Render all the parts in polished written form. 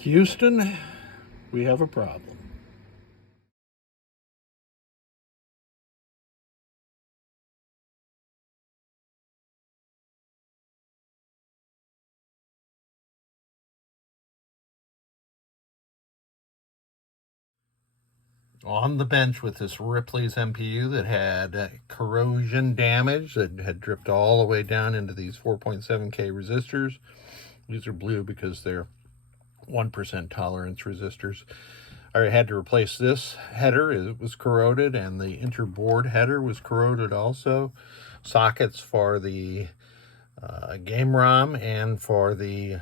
Houston, we have a problem. On the bench with this Ripley's MPU that had corrosion damage that had dripped all the way down into these 4.7K resistors. These are blue because they're 1% tolerance resistors. I had to replace this header. It was corroded, and the interboard header was corroded also. Sockets for the game ROM and for the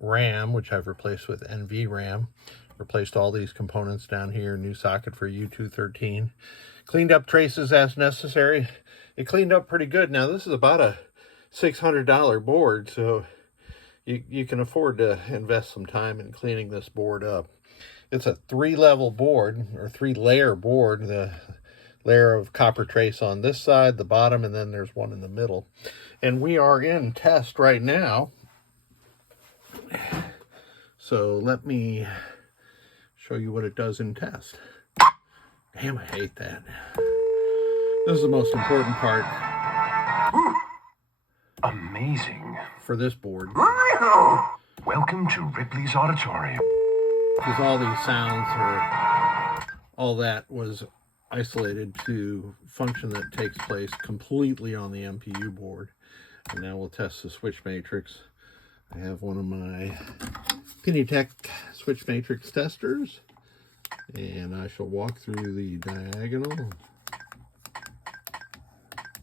RAM, which I've replaced with NVRAM. Replaced all these components down here. New socket for U213. Cleaned up traces as necessary. It cleaned up pretty good. Now this is about a $600 board, so you can afford to invest some time in cleaning this board up. It's a 3-level board, or 3-layer board. The layer of copper trace on this side, the bottom, and then there's one in the middle. And we are in test right now. So let me show you what it does in test. Damn, I hate that. This is the most important part. Amazing. For this board. Welcome to Ripley's Auditorium. Because all these sounds, all that was isolated to function that takes place completely on the MPU board. And now we'll test the switch matrix. I have one of my Pennytech switch matrix testers, and I shall walk through the diagonal,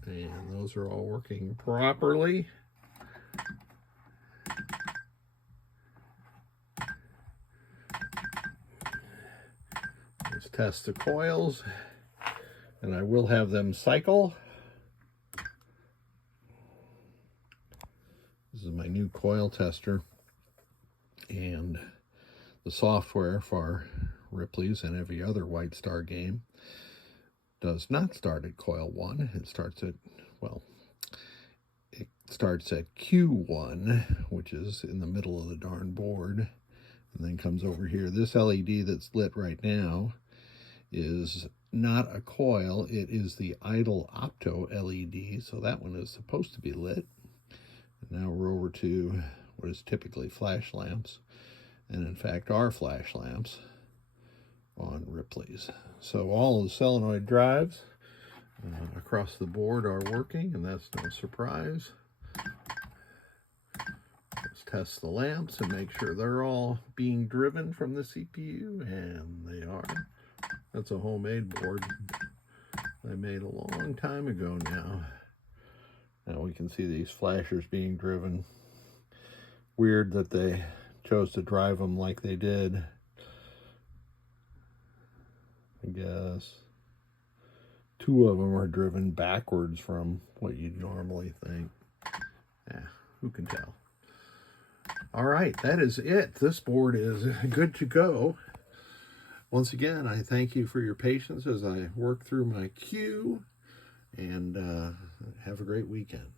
and those are all working properly. Let's test the coils, and I will have them cycle. This is my new coil tester, and the software for Ripley's and every other WhiteStar game does not start at coil 1. It starts at, well, it starts at Q1, which is in the middle of the darn board, and then comes over here. This LED that's lit right now is not a coil. It is the idle opto LED, so that one is supposed to be lit. And now we're over to what is typically flash lamps, and in fact are flash lamps on Ripley's. So all of the solenoid drives across the board are working, and that's no surprise. Let's test the lamps and make sure they're all being driven from the CPU, and they are. That's a homemade board I made a long time ago now. Now we can see these flashers being driven. Weird that they chose to drive them like they did. I guess 2 of them are driven backwards from what you'd normally think. Yeah, who can tell? All right, that is it. This board is good to go. Once again, I thank you for your patience as I work through my queue, and have a great weekend.